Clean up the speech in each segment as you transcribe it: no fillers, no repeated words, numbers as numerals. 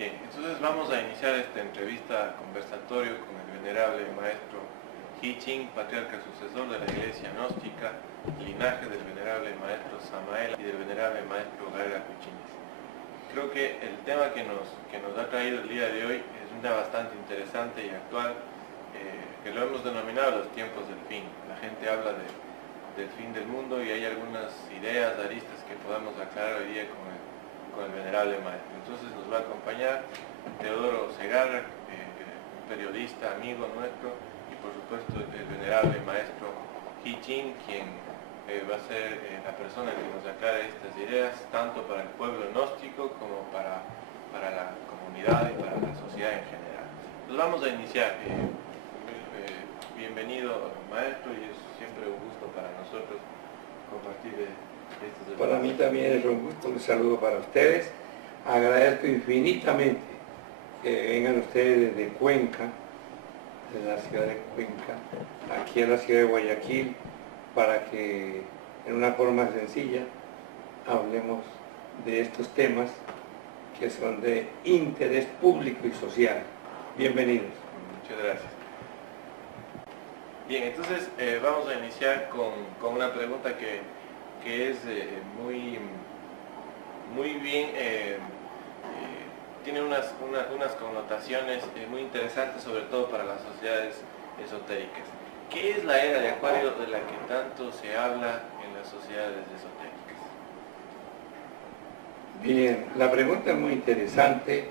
Bien, entonces vamos a iniciar esta entrevista conversatorio con el venerable maestro Hy Ching, patriarca sucesor de la Iglesia Gnóstica, linaje del venerable maestro Samael y del venerable maestro Garga Kuchinis. Creo que el tema que nos ha traído el día de hoy es un tema bastante interesante y actual, que lo hemos denominado los tiempos del fin. La gente habla del fin del mundo y hay algunas ideas, aristas que podamos aclarar hoy día con el venerable maestro. Entonces nos va a acompañar Teodoro Segarra, un periodista, amigo nuestro, y por supuesto el venerable maestro Hy Ching, quien va a ser la persona que nos aclare estas ideas, tanto para el pueblo gnóstico como para la comunidad y para la sociedad en general. Entonces vamos a iniciar. Bienvenido maestro, y es siempre un gusto para nosotros compartir estos. Para mí también es un gusto, un saludo para ustedes. Agradezco infinitamente que vengan ustedes desde Cuenca, de la ciudad de Cuenca, aquí a la ciudad de Guayaquil, para que en una forma sencilla hablemos de estos temas que son de interés público y social. Bienvenidos. Muchas gracias. Bien, entonces vamos a iniciar con una pregunta que es muy bien, tiene unas connotaciones muy interesantes, sobre todo para las sociedades esotéricas. ¿Qué es la era de Acuario de la que tanto se habla en las sociedades esotéricas? Bien, la pregunta es muy interesante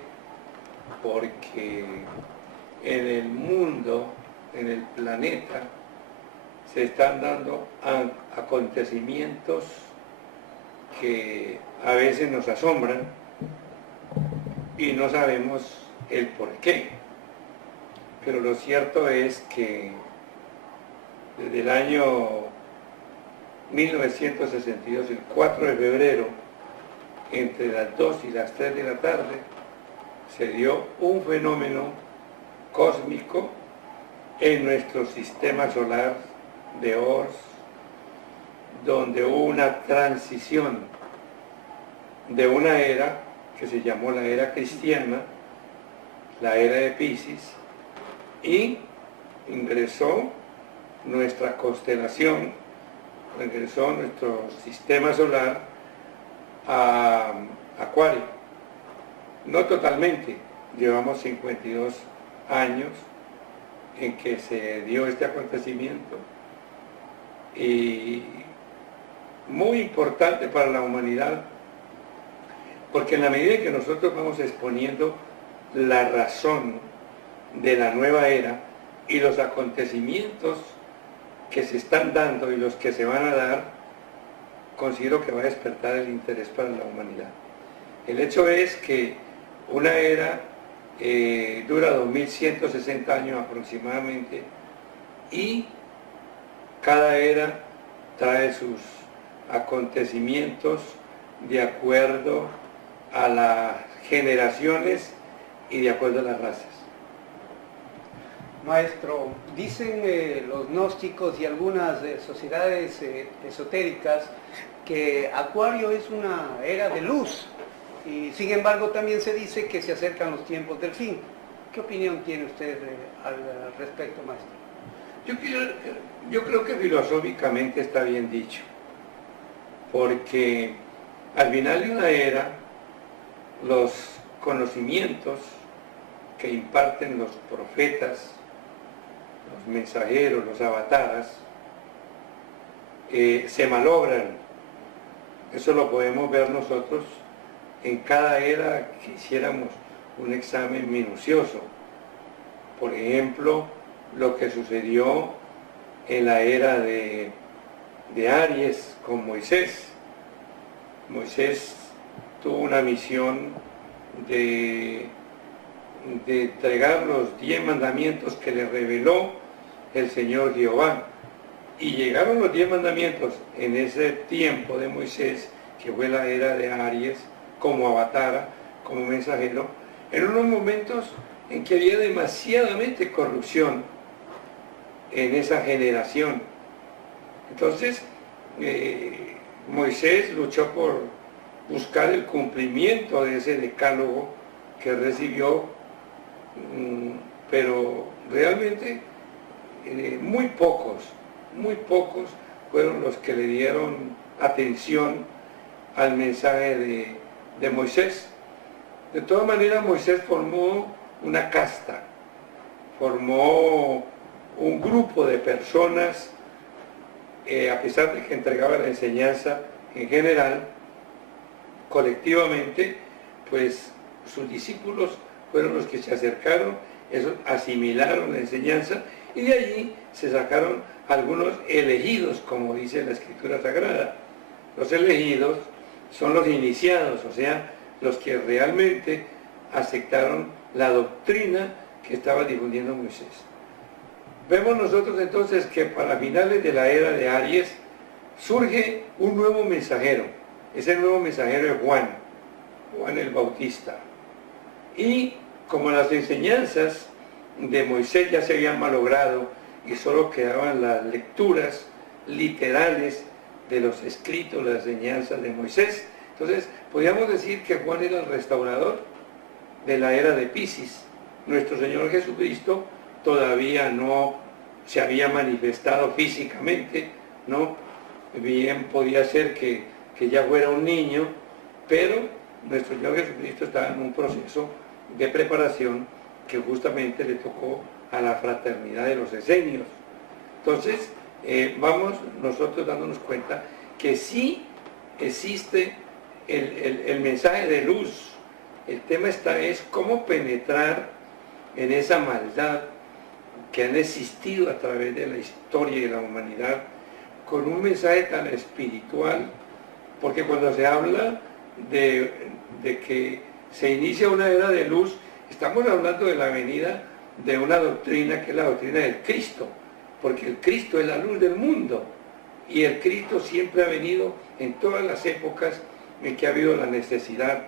porque en el mundo, en el planeta, se están dando acontecimientos que a veces nos asombran y no sabemos el por qué. Pero lo cierto es que desde el año 1962, el 4 de febrero, entre las 2 y las 3 de la tarde, se dio un fenómeno cósmico en nuestro sistema solar de Ors, donde hubo una transición de una era que se llamó la era cristiana, la era de Piscis, y ingresó nuestra constelación, ingresó nuestro sistema solar a Acuario. No totalmente, llevamos 52 años en que se dio este acontecimiento, y muy importante para la humanidad, porque en la medida en que nosotros vamos exponiendo la razón de la nueva era y los acontecimientos que se están dando y los que se van a dar, considero que va a despertar el interés para la humanidad. El hecho es que una era dura 2160 años aproximadamente, y cada era trae sus acontecimientos de acuerdo a las generaciones y de acuerdo a las razas. Maestro, dicen los gnósticos y algunas sociedades esotéricas que Acuario es una era de luz, y sin embargo también se dice que se acercan los tiempos del fin. ¿Qué opinión tiene usted al respecto, maestro? Yo creo que filosóficamente está bien dicho, porque al final de una era, los conocimientos que imparten los profetas, los mensajeros, los avataras, se malogran. Eso lo podemos ver nosotros en cada era que hiciéramos un examen minucioso. Por ejemplo, lo que sucedió en la era de Aries con Moisés. Moisés tuvo una misión de entregar los 10 mandamientos que le reveló el Señor Jehová. Y llegaron los 10 mandamientos en ese tiempo de Moisés, que fue la era de Aries, como avatara, como mensajero, en unos momentos en que había demasiadamente corrupción en esa generación. Entonces, Moisés luchó por buscar el cumplimiento de ese decálogo que recibió, pero realmente muy pocos fueron los que le dieron atención al mensaje de Moisés. De todas maneras, Moisés formó una casta, formó un grupo de personas, a pesar de que entregaba la enseñanza en general, colectivamente, pues sus discípulos fueron los que se acercaron, esos asimilaron la enseñanza y de allí se sacaron algunos elegidos, como dice la Escritura Sagrada. Los elegidos son los iniciados, o sea, los que realmente aceptaron la doctrina que estaba difundiendo Moisés. Vemos nosotros entonces que para finales de la era de Aries surge un nuevo mensajero. Ese nuevo mensajero es Juan el Bautista. Y como las enseñanzas de Moisés ya se habían malogrado y solo quedaban las lecturas literales de los escritos, las enseñanzas de Moisés, entonces podríamos decir que Juan era el restaurador de la era de Piscis. Nuestro Señor Jesucristo todavía no se había manifestado físicamente, ¿no? Bien podía ser que ya fuera un niño, pero nuestro Señor Jesucristo estaba en un proceso de preparación que justamente le tocó a la fraternidad de los esenios. Entonces, vamos nosotros dándonos cuenta que sí existe el mensaje de luz. El tema es cómo penetrar en esa maldad que han existido a través de la historia y de la humanidad con un mensaje tan espiritual, porque cuando se habla de que se inicia una era de luz, estamos hablando de la venida de una doctrina que es la doctrina del Cristo, porque el Cristo es la luz del mundo y el Cristo siempre ha venido en todas las épocas en que ha habido la necesidad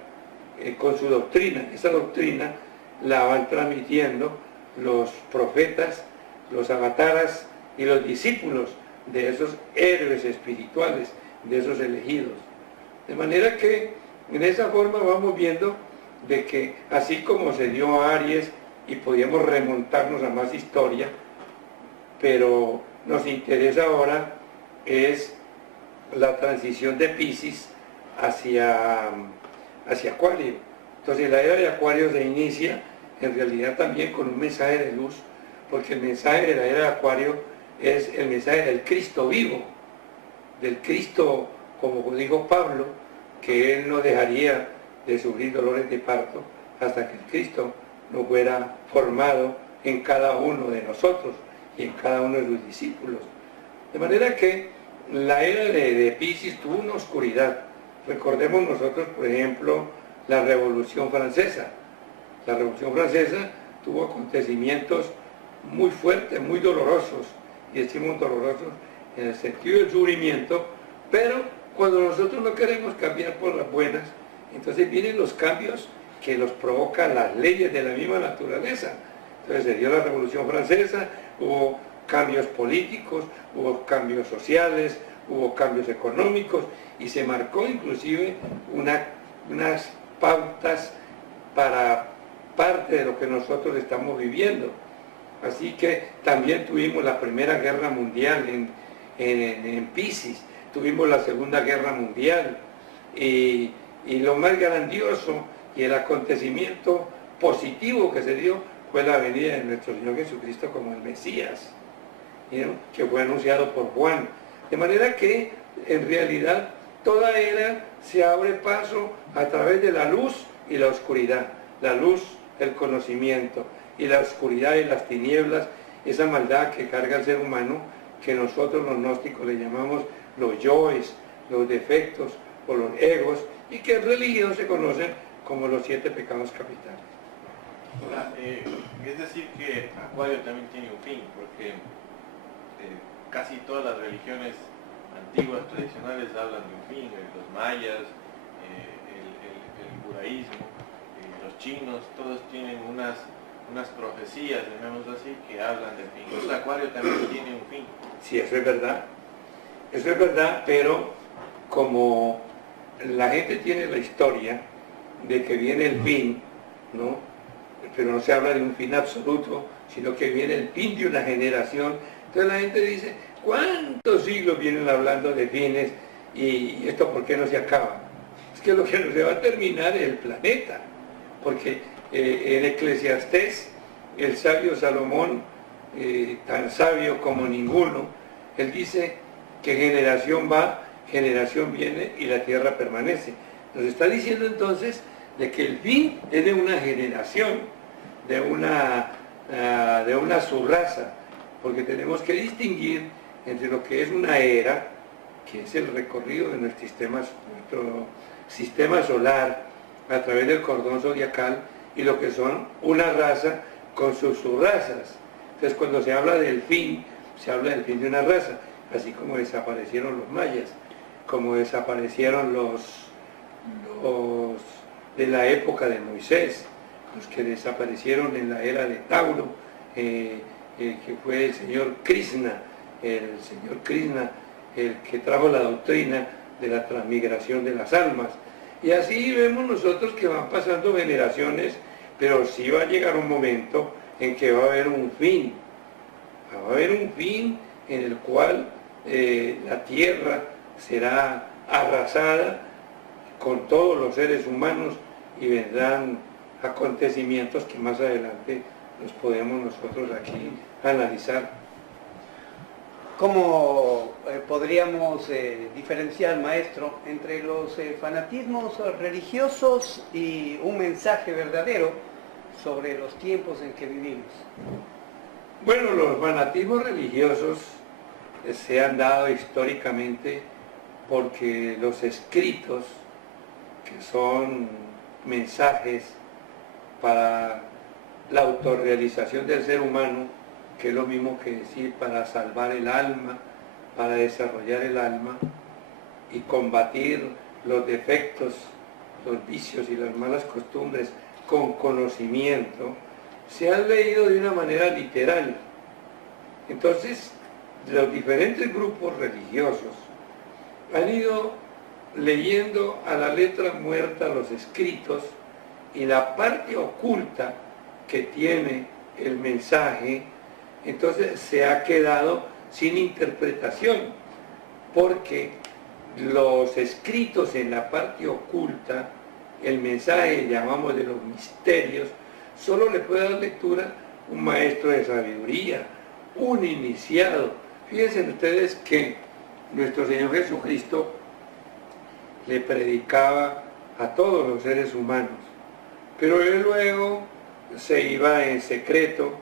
con su doctrina. Esa doctrina la van transmitiendo los profetas, los avataras y los discípulos de esos héroes espirituales, de esos elegidos. De manera que en esa forma vamos viendo de que así como se dio a Aries y podíamos remontarnos a más historia, pero nos interesa ahora es la transición de Piscis hacia Acuario. Entonces la era de Acuario se inicia en realidad también con un mensaje de luz, porque el mensaje de la era de Acuario es el mensaje del Cristo vivo, del Cristo, como dijo Pablo, que él no dejaría de sufrir dolores de parto hasta que el Cristo no fuera formado en cada uno de nosotros y en cada uno de sus discípulos. De manera que la era de Piscis tuvo una oscuridad. Recordemos nosotros, por ejemplo, la Revolución Francesa. La Revolución Francesa tuvo acontecimientos muy fuertes, muy dolorosos, y decimos dolorosos en el sentido del sufrimiento, pero cuando nosotros no queremos cambiar por las buenas, entonces vienen los cambios que los provocan las leyes de la misma naturaleza. Entonces se dio la Revolución Francesa, hubo cambios políticos, hubo cambios sociales, hubo cambios económicos, y se marcó inclusive unas pautas para parte de lo que nosotros estamos viviendo. Así que también tuvimos la Primera Guerra Mundial en Piscis, tuvimos la Segunda Guerra Mundial, y lo más grandioso y el acontecimiento positivo que se dio fue la venida de nuestro Señor Jesucristo como el Mesías, ¿no? Que fue anunciado por Juan. De manera que en realidad toda era se abre paso a través de la luz y la oscuridad. La luz, el conocimiento, y la oscuridad y las tinieblas, esa maldad que carga el ser humano, que nosotros los gnósticos le llamamos los yoes, los defectos o los egos, y que en religión se conocen como los 7 pecados capitales. Ahora, es decir que Acuario también tiene un fin, porque casi todas las religiones antiguas, tradicionales, hablan de un fin. Los mayas, el judaísmo, los chinos, todos tienen unas profecías, llamémoslo así, que hablan del fin. Entonces Acuario también tiene un fin. Sí, eso es verdad, pero como la gente tiene la historia de que viene el fin, ¿no? Pero no se habla de un fin absoluto, sino que viene el fin de una generación. Entonces la gente dice, ¿cuántos siglos vienen hablando de fines y esto por qué no se acaba? Es que lo que no se va a terminar es el planeta, porque en Eclesiastés, el sabio Salomón, tan sabio como ninguno, él dice que generación va, generación viene y la tierra permanece. Nos está diciendo entonces de que el fin es de una generación, de una subraza, porque tenemos que distinguir entre lo que es una era, que es el recorrido de nuestro sistema solar a través del cordón zodiacal, y lo que son una raza con sus subrazas. Entonces cuando se habla del fin, se habla del fin de una raza, así como desaparecieron los mayas, como desaparecieron los de la época de Moisés, los que desaparecieron en la era de Tauro, que fue el señor Krishna, el que trajo la doctrina de la transmigración de las almas. Y así vemos nosotros que van pasando generaciones, pero sí va a llegar un momento en que va a haber un fin. Va a haber un fin en el cual la tierra será arrasada con todos los seres humanos y vendrán acontecimientos que más adelante los podemos nosotros aquí analizar. ¿Cómo podríamos diferenciar, maestro, entre los fanatismos religiosos y un mensaje verdadero sobre los tiempos en que vivimos? Bueno, los fanatismos religiosos se han dado históricamente porque los escritos, que son mensajes para la autorrealización del ser humano, que es lo mismo que decir para salvar el alma, para desarrollar el alma y combatir los defectos, los vicios y las malas costumbres con conocimiento, se han leído de una manera literal. Entonces, los diferentes grupos religiosos han ido leyendo a la letra muerta los escritos, y la parte oculta que tiene el mensaje, entonces se ha quedado sin interpretación, porque los escritos en la parte oculta, el mensaje, llamamos de los misterios, solo le puede dar lectura un maestro de sabiduría, un iniciado. Fíjense ustedes que nuestro Señor Jesucristo le predicaba a todos los seres humanos, pero él luego se iba en secreto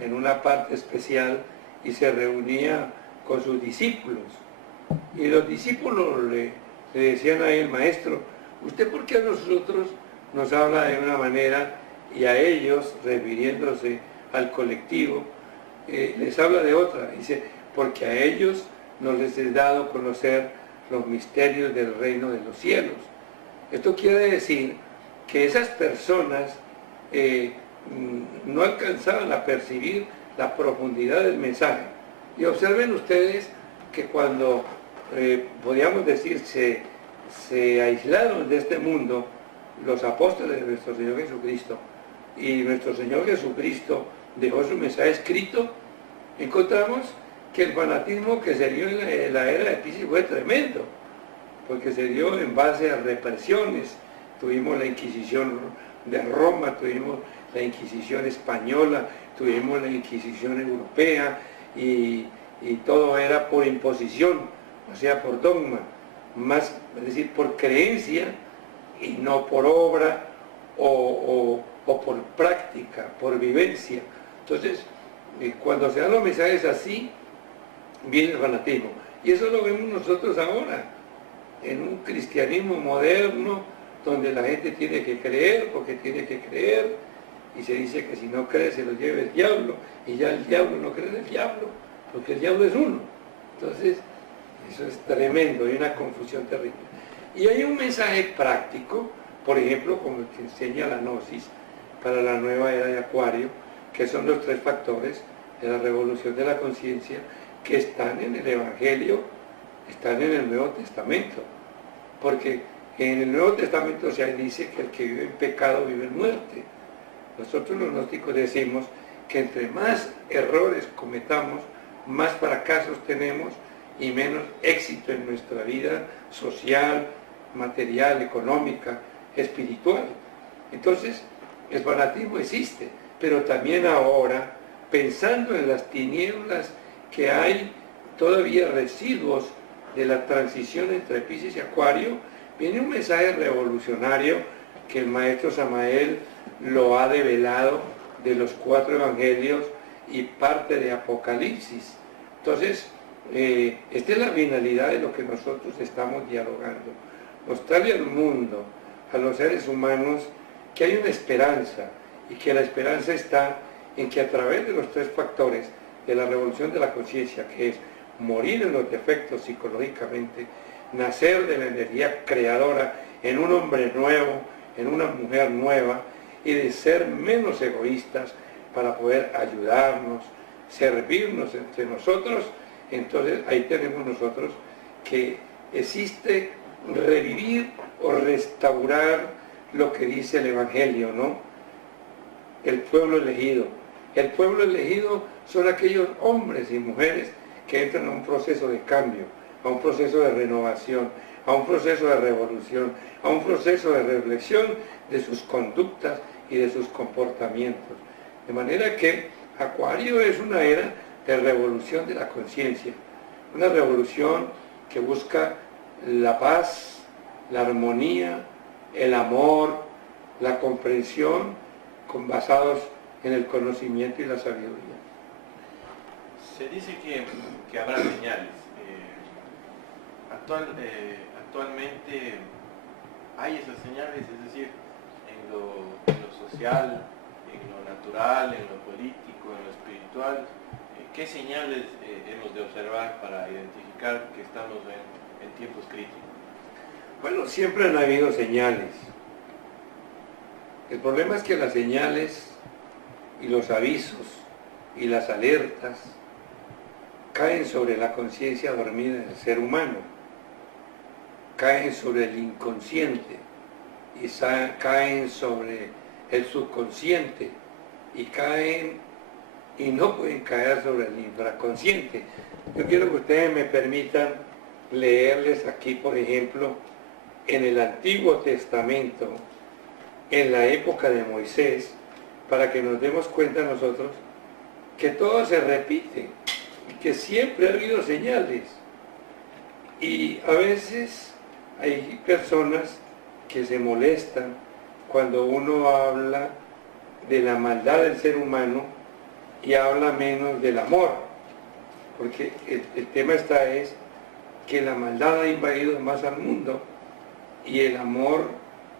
en una parte especial y se reunía con sus discípulos, y los discípulos le decían a él: maestro, ¿usted por qué a nosotros nos habla de una manera y a ellos, refiriéndose al colectivo, les habla de otra? Dice: porque a ellos no les es dado conocer los misterios del reino de los cielos. Esto quiere decir que esas personas no alcanzaban a percibir la profundidad del mensaje. Y observen ustedes que cuando, podríamos decir, se aislaron de este mundo los apóstoles de nuestro Señor Jesucristo, y nuestro Señor Jesucristo dejó su mensaje escrito, encontramos que el fanatismo que se dio en la era de Piscis fue tremendo, porque se dio en base a represiones. Tuvimos la Inquisición de Roma, tuvimos la Inquisición española, tuvimos la Inquisición europea, y todo era por imposición, o sea, por dogma, más, es decir, por creencia y no por obra o por práctica, por vivencia. Entonces, cuando se dan los mensajes así, viene el fanatismo. Y eso lo vemos nosotros ahora, en un cristianismo moderno, donde la gente tiene que creer porque tiene que creer, y se dice que si no cree se lo lleva el diablo, y ya el diablo no cree en el diablo, porque el diablo es uno. Entonces, eso es tremendo, hay una confusión terrible. Y hay un mensaje práctico, por ejemplo, como el que enseña la Gnosis para la nueva era de Acuario, que son los 3 factores de la revolución de la conciencia, que están en el Evangelio, están en el Nuevo Testamento. Porque en el Nuevo Testamento se dice que el que vive en pecado vive en muerte. Nosotros los gnósticos decimos que entre más errores cometamos, más fracasos tenemos y menos éxito en nuestra vida social, material, económica, espiritual. Entonces, el fanatismo existe, pero también ahora, pensando en las tinieblas que hay todavía residuos de la transición entre Piscis y Acuario, viene un mensaje revolucionario que el maestro Samael lo ha develado de los 4 evangelios y parte de Apocalipsis. Entonces, esta es la finalidad de lo que nosotros estamos dialogando. Mostrarle al mundo, a los seres humanos, que hay una esperanza y que la esperanza está en que a través de los 3 factores de la revolución de la conciencia, que es morir en los defectos psicológicamente, nacer de la energía creadora en un hombre nuevo, en una mujer nueva, y de ser menos egoístas para poder ayudarnos, servirnos entre nosotros. Entonces ahí tenemos nosotros que existe revivir o restaurar lo que dice el Evangelio, ¿no? El pueblo elegido. El pueblo elegido son aquellos hombres y mujeres que entran a un proceso de cambio, a un proceso de renovación, a un proceso de revolución, a un proceso de reflexión de sus conductas y de sus comportamientos. De manera que Acuario es una era de revolución de la conciencia, una revolución que busca la paz, la armonía, el amor, la comprensión, basados en el conocimiento y la sabiduría. Se dice que habrá señales. Actualmente hay esas señales, es decir, en lo social, en lo natural, en lo político, en lo espiritual. ¿Qué señales hemos de observar para identificar que estamos en tiempos críticos? Bueno, siempre han habido señales. El problema es que las señales y los avisos y las alertas caen sobre la conciencia dormida del ser humano, caen sobre el inconsciente y caen sobre el subconsciente y caen y no pueden caer sobre el infraconsciente. Yo quiero que ustedes me permitan leerles aquí, por ejemplo, en el Antiguo Testamento, en la época de Moisés, para que nos demos cuenta nosotros que todo se repite y que siempre ha habido señales. Y a veces hay personas que se molestan cuando uno habla de la maldad del ser humano y habla menos del amor, porque el tema es que la maldad ha invadido más al mundo y el amor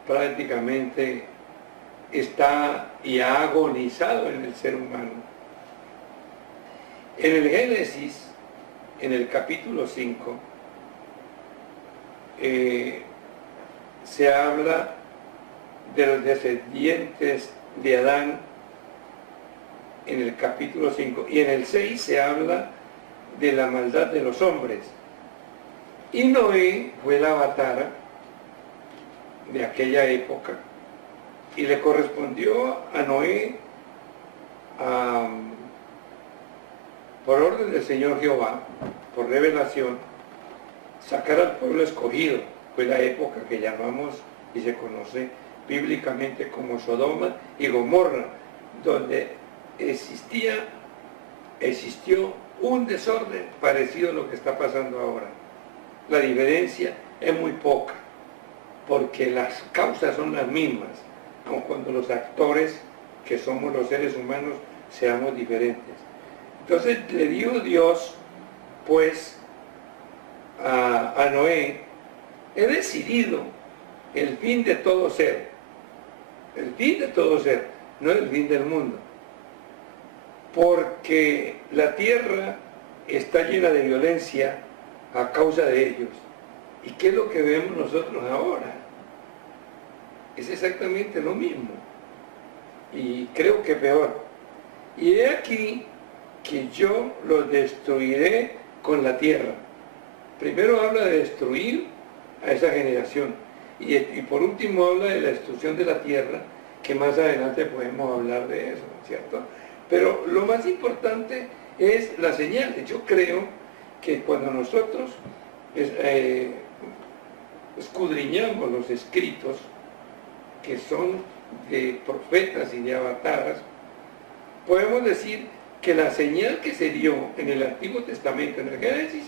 prácticamente está y ha agonizado en el ser humano. En el Génesis, en el capítulo 5, se habla de los descendientes de Adán en el capítulo 5, y en el 6 se habla de la maldad de los hombres. Y Noé fue el avatar de aquella época, y le correspondió a Noé, por orden del Señor Jehová, por revelación, sacar al pueblo escogido. Fue la época que llamamos y se conoce bíblicamente como Sodoma y Gomorra, donde existió un desorden parecido a lo que está pasando ahora. La diferencia es muy poca, porque las causas son las mismas, aun cuando los actores, que somos los seres humanos, seamos diferentes. Entonces le dio Dios, pues, a Noé: he decidido el fin de todo ser, no el fin del mundo, porque la tierra está llena de violencia a causa de ellos. ¿Y qué es lo que vemos nosotros ahora? Es exactamente lo mismo, y creo que peor. Y he aquí que yo los destruiré con la tierra. Primero habla de destruir a esa generación, y por último habla de la destrucción de la tierra, que más adelante podemos hablar de eso, ¿cierto? Pero lo más importante es las señales. Yo creo que cuando nosotros escudriñamos los escritos que son de profetas y de avataras, podemos decir que la señal que se dio en el Antiguo Testamento, en el Génesis,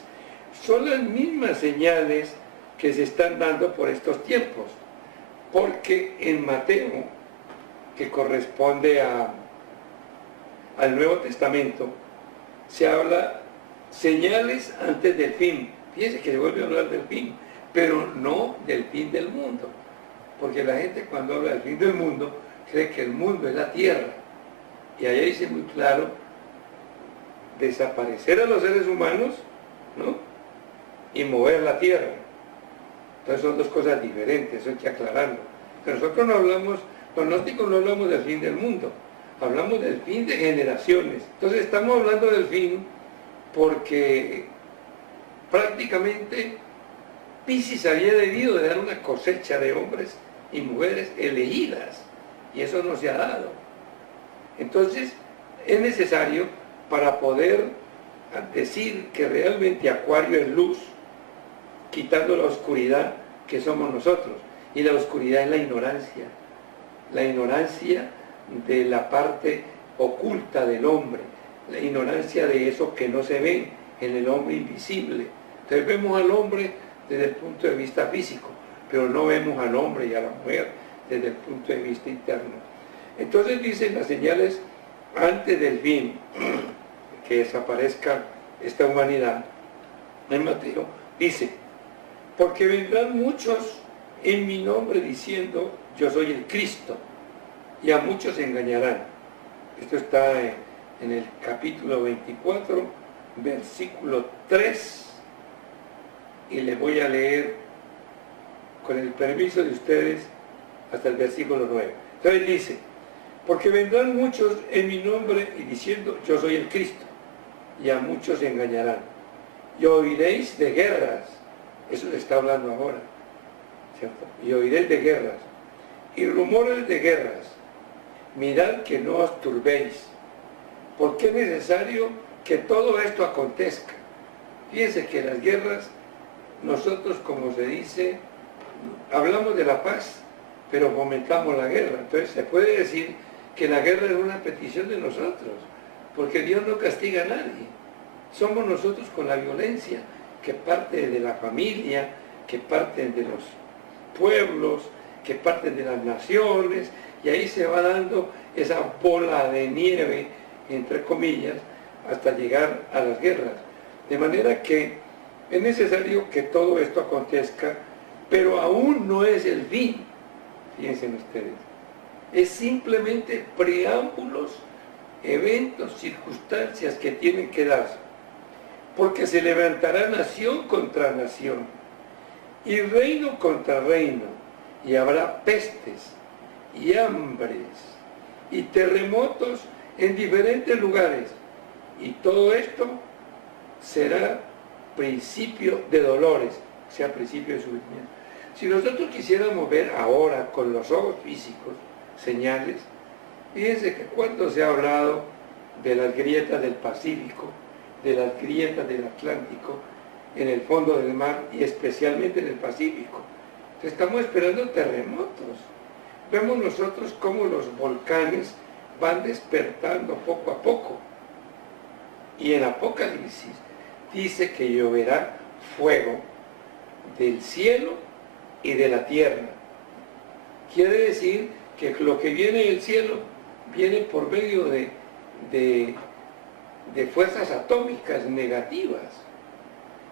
son las mismas señales que se están dando por estos tiempos. Porque en Mateo, que corresponde al Nuevo Testamento, se habla señales antes del fin. Fíjense que se vuelve a hablar del fin, pero no del fin del mundo. Porque la gente cuando habla del fin del mundo, cree que el mundo es la tierra. Y allá dice muy claro, desaparecer a los seres humanos, ¿no? Y mover la tierra. Entonces son dos cosas diferentes, eso hay que aclararlo. Pero nosotros no hablamos, los gnósticos no hablamos del fin del mundo, hablamos del fin de generaciones. Entonces estamos hablando del fin porque prácticamente Piscis había debido de dar una cosecha de hombres y mujeres elegidas, y eso no se ha dado. Entonces es necesario, para poder decir que realmente Acuario es luz, quitando la oscuridad que somos nosotros, y la oscuridad es la ignorancia de la parte oculta del hombre, la ignorancia de eso que no se ve en el hombre invisible. Entonces vemos al hombre desde el punto de vista físico, pero no vemos al hombre y a la mujer desde el punto de vista interno. Entonces dicen las señales antes del fin, que desaparezca esta humanidad. En Mateo dice, porque vendrán muchos en mi nombre diciendo, yo soy el Cristo, y a muchos se engañarán. Esto está en el capítulo 24, versículo 3, y le voy a leer con el permiso de ustedes hasta el versículo 9. Entonces dice, porque vendrán muchos en mi nombre y diciendo, yo soy el Cristo, y a muchos se engañarán. Y oiréis de guerras, eso le está hablando ahora, ¿cierto? Y oiréis de guerras, y rumores de guerras. Mirad que no os turbéis, porque es necesario que todo esto acontezca. Fíjense que las guerras, nosotros, como se dice, hablamos de la paz, pero fomentamos la guerra. Entonces se puede decir que la guerra es una petición de nosotros, porque Dios no castiga a nadie. Somos nosotros con la violencia que parte de la familia, que parte de los pueblos, que parte de las naciones, y ahí se va dando esa bola de nieve, entre comillas, hasta llegar a las guerras. De manera que es necesario que todo esto acontezca, pero aún no es el fin, fíjense ustedes. Es simplemente preámbulos, eventos, circunstancias que tienen que darse. Porque se levantará nación contra nación, y reino contra reino, y habrá pestes, y hambres, y terremotos en diferentes lugares. Y todo esto será principio de dolores, o sea, principio de sufrimiento. Si nosotros quisiéramos ver ahora con los ojos físicos señales, fíjense que cuando se ha hablado de las grietas del Pacífico, de las grietas del Atlántico, en el fondo del mar y especialmente en el Pacífico, estamos esperando terremotos. Vemos nosotros cómo los volcanes van despertando poco a poco. Y en Apocalipsis dice que lloverá fuego del cielo y de la tierra. Quiere decir que lo que viene del cielo viene por medio de fuerzas atómicas negativas.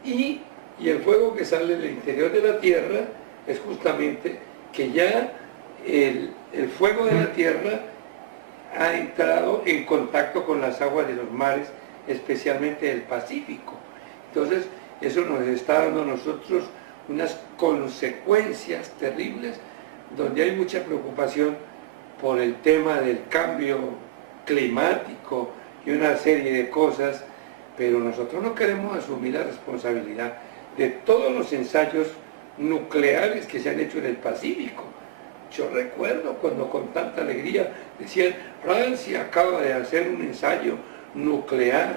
Y el fuego que sale del interior de la tierra es justamente que ya el fuego de la tierra ha entrado en contacto con las aguas de los mares, especialmente del Pacífico. Entonces, eso nos está dando a nosotros unas consecuencias terribles, donde hay mucha preocupación por el tema del cambio climático y una serie de cosas, pero nosotros no queremos asumir la responsabilidad de todos los ensayos nucleares que se han hecho en el Pacífico. Yo recuerdo cuando con tanta alegría decían, Francia acaba de hacer un ensayo nuclear.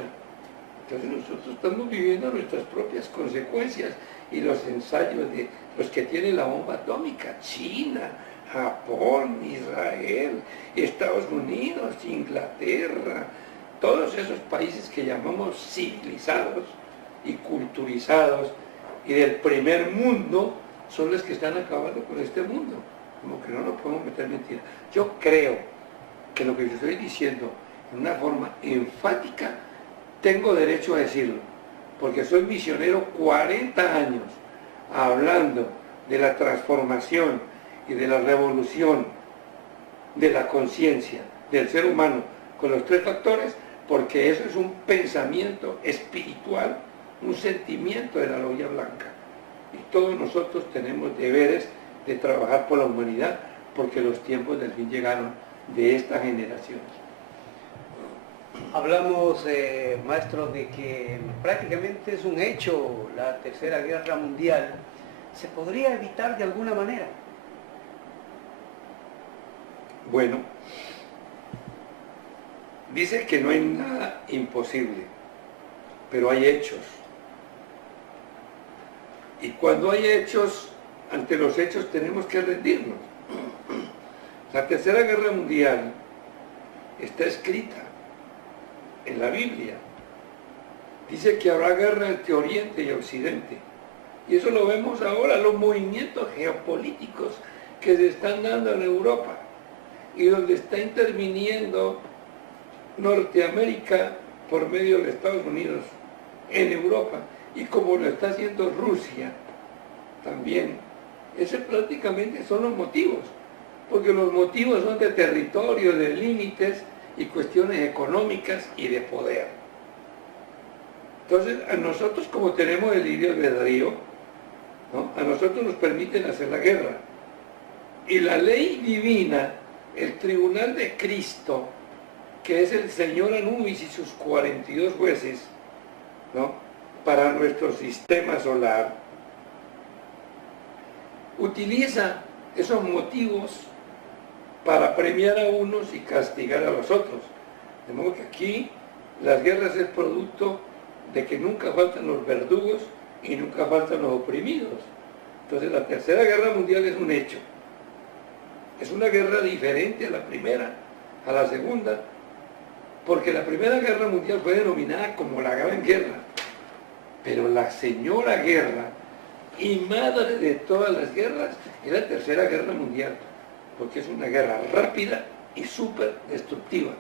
Entonces nosotros estamos viviendo nuestras propias consecuencias y los ensayos de los que tienen la bomba atómica, China, Japón, Israel, Estados Unidos, Inglaterra, todos esos países que llamamos civilizados y culturizados y del primer mundo son los que están acabando con este mundo. Como que no nos podemos meter mentiras. Yo creo que lo que yo estoy diciendo en una forma enfática tengo derecho a decirlo, porque soy misionero 40 años hablando de la transformación y de la revolución de la conciencia del ser humano con los tres factores, porque eso es un pensamiento espiritual, un sentimiento de la logia blanca. Y todos nosotros tenemos deberes de trabajar por la humanidad, porque los tiempos del fin llegaron de esta generación. Hablamos, maestro, de que prácticamente es un hecho la Tercera Guerra Mundial. ¿Se podría evitar de alguna manera? Bueno, dice que no hay nada imposible, pero hay hechos. Y cuando hay hechos, ante los hechos tenemos que rendirnos. La Tercera Guerra Mundial está escrita en la Biblia. Dice que habrá guerra entre Oriente y Occidente. Y eso lo vemos ahora, los movimientos geopolíticos que se están dando en Europa y donde está interviniendo Norteamérica por medio de Estados Unidos en Europa, y como lo está haciendo Rusia también. Ese prácticamente son los motivos, porque los motivos son de territorio, de límites y cuestiones económicas y de poder. Entonces, a nosotros, como tenemos el libre albedrío, ¿no?, a nosotros nos permiten hacer la guerra. Y la ley divina, el tribunal de Cristo, que es el Señor Anubis y sus 42 jueces, ¿no?, para nuestro sistema solar, utiliza esos motivos para premiar a unos y castigar a los otros. De modo que aquí las guerras es producto de que nunca faltan los verdugos y nunca faltan los oprimidos. Entonces la Tercera Guerra Mundial es un hecho. Es una guerra diferente a la primera, a la segunda, porque la Primera Guerra Mundial fue denominada como la Gran Guerra, pero la señora guerra y madre de todas las guerras es la Tercera Guerra Mundial, porque es una guerra rápida y súper destructiva.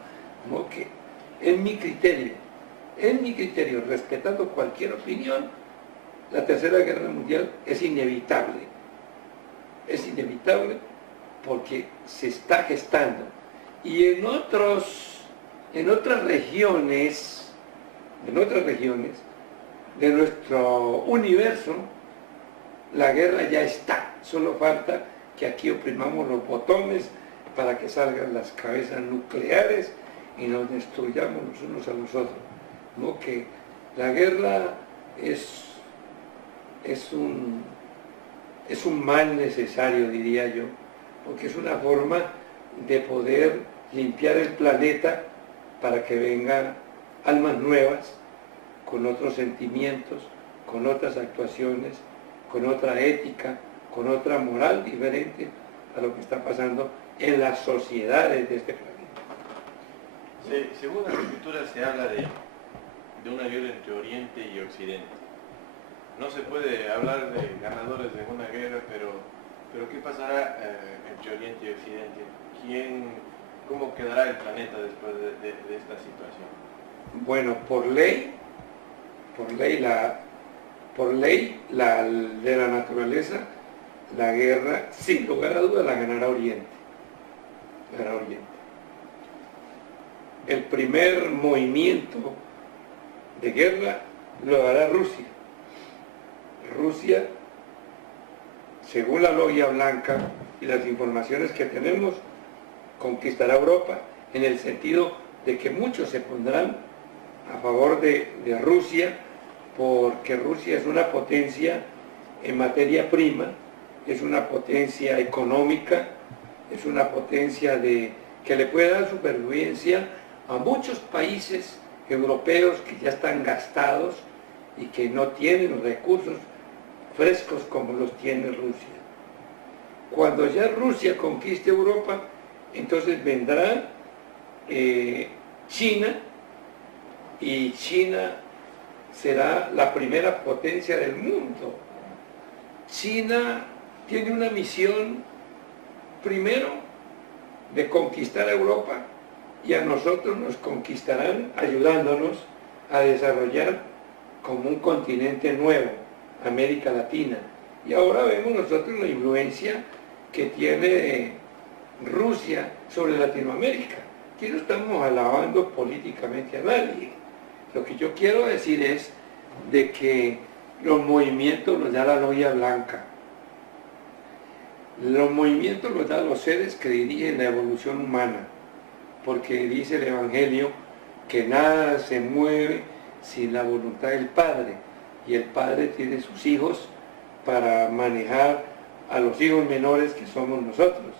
Como que en mi criterio, respetando cualquier opinión, la Tercera Guerra Mundial es inevitable. Es inevitable porque se está gestando. Y en otras regiones de nuestro universo, la guerra ya está. Solo falta que aquí oprimamos los botones para que salgan las cabezas nucleares y nos destruyamos los unos a los otros. ¿No? Que la guerra es un mal necesario, diría yo, porque es una forma de poder limpiar el planeta para que vengan almas nuevas, con otros sentimientos, con otras actuaciones, con otra ética, con otra moral diferente a lo que está pasando en las sociedades de este planeta. Según la Escritura se habla de una guerra entre Oriente y Occidente. No se puede hablar de ganadores de una guerra, pero ¿qué pasará entre Oriente y Occidente? ¿Cómo quedará el planeta después de esta situación? Bueno, por ley de la naturaleza, la guerra, sin lugar a dudas, la ganará Oriente. Ganará Oriente. El primer movimiento de guerra lo hará Rusia. Rusia, según la logia blanca y las informaciones que tenemos, conquistará Europa, en el sentido de que muchos se pondrán a favor de Rusia, porque Rusia es una potencia en materia prima, es una potencia económica, es una potencia que le puede dar supervivencia a muchos países europeos que ya están gastados y que no tienen recursos frescos como los tiene Rusia. Cuando ya Rusia conquiste Europa, entonces vendrá China, y China será la primera potencia del mundo. China tiene una misión, primero, de conquistar a Europa, y a nosotros nos conquistarán ayudándonos a desarrollar como un continente nuevo, América Latina. Y ahora vemos nosotros la influencia que tiene Rusia sobre Latinoamérica. Aquí no estamos alabando políticamente a nadie. Lo que yo quiero decir es de que los movimientos los da la logia blanca. Los movimientos los dan los seres que dirigen la evolución humana, porque dice el Evangelio que nada se mueve sin la voluntad del Padre, y el Padre tiene sus hijos para manejar a los hijos menores que somos nosotros.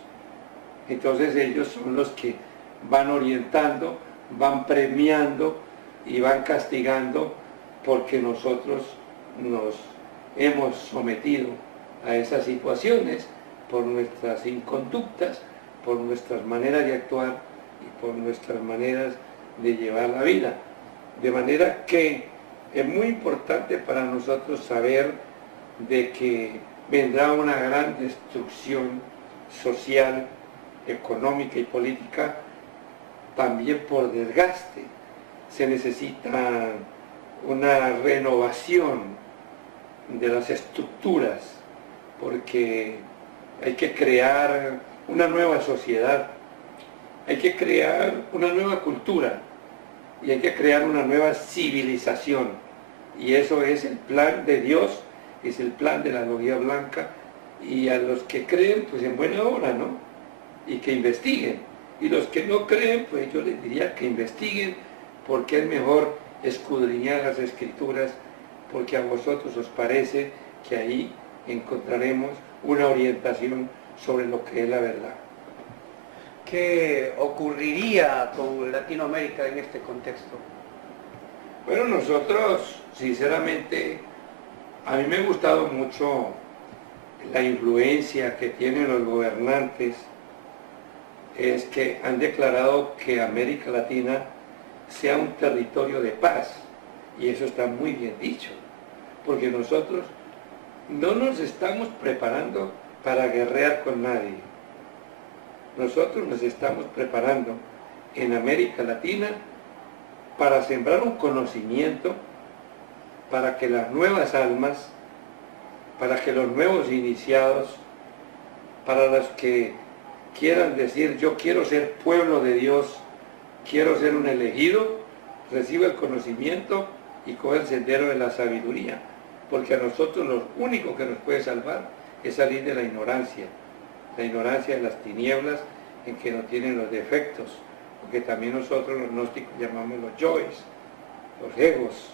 Entonces ellos son los que van orientando, van premiando y van castigando, porque nosotros nos hemos sometido a esas situaciones por nuestras inconductas, por nuestras maneras de actuar y por nuestras maneras de llevar la vida. De manera que es muy importante para nosotros saber de que vendrá una gran destrucción social, económica y política, también por desgaste. Se necesita una renovación de las estructuras, porque hay que crear una nueva sociedad, hay que crear una nueva cultura y hay que crear una nueva civilización. Y eso es el plan de Dios, es el plan de la logia blanca, y a los que creen, pues en buena hora, ¿no? Y que investiguen. Y los que no creen, pues yo les diría que investiguen, porque es mejor escudriñar las Escrituras, porque a vosotros os parece que ahí encontraremos una orientación sobre lo que es la verdad. ¿Qué ocurriría con Latinoamérica en este contexto? Bueno, nosotros, sinceramente, a mí me ha gustado mucho la influencia que tienen los gobernantes, es que han declarado que América Latina sea un territorio de paz, y eso está muy bien dicho, porque nosotros no nos estamos preparando para guerrear con nadie. Nosotros nos estamos preparando en América Latina para sembrar un conocimiento, para que las nuevas almas, para que los nuevos iniciados, para los que quieran decir yo quiero ser pueblo de Dios, quiero ser un elegido, reciba el conocimiento y coge el sendero de la sabiduría, porque a nosotros lo único que nos puede salvar es salir de la ignorancia de las tinieblas en que no tienen los defectos, porque también nosotros los gnósticos llamamos los yoes, los egos,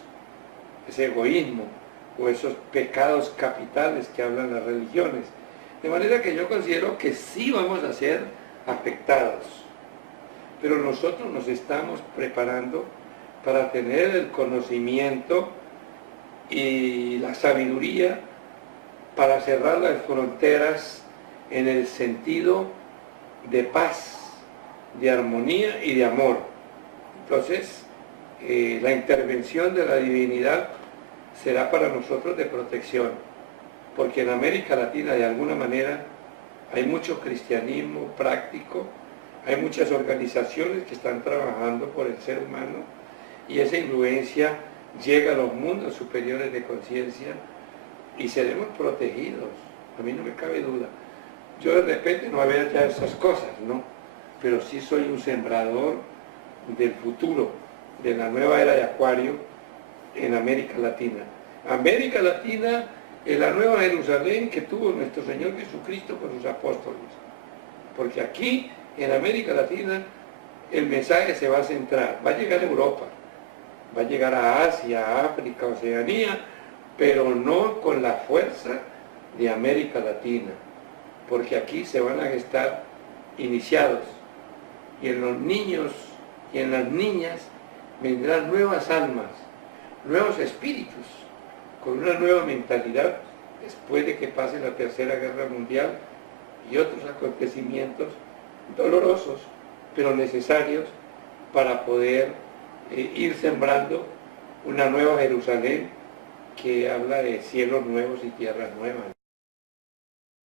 ese egoísmo o esos pecados capitales que hablan las religiones. De manera que yo considero que sí vamos a ser afectados, pero nosotros nos estamos preparando para tener el conocimiento y la sabiduría para cerrar las fronteras en el sentido de paz, de armonía y de amor. Entonces, la intervención de la divinidad será para nosotros de protección, porque en América Latina de alguna manera hay mucho cristianismo práctico, hay muchas organizaciones que están trabajando por el ser humano, y esa influencia llega a los mundos superiores de conciencia y seremos protegidos, a mí no me cabe duda. Yo de repente no voy a ya esas cosas, ¿no? Pero sí soy un sembrador del futuro, de la nueva era de Acuario en América Latina. América Latina es la nueva Jerusalén que tuvo nuestro Señor Jesucristo con sus apóstoles. Porque aquí, en América Latina, el mensaje se va a centrar, va a llegar a Europa, va a llegar a Asia, a África, Oceanía, pero no con la fuerza de América Latina, porque aquí se van a gestar iniciados, y en los niños y en las niñas vendrán nuevas almas, nuevos espíritus, con una nueva mentalidad después de que pase la Tercera Guerra Mundial y otros acontecimientos dolorosos, pero necesarios para poder ir sembrando una nueva Jerusalén que habla de cielos nuevos y tierras nuevas.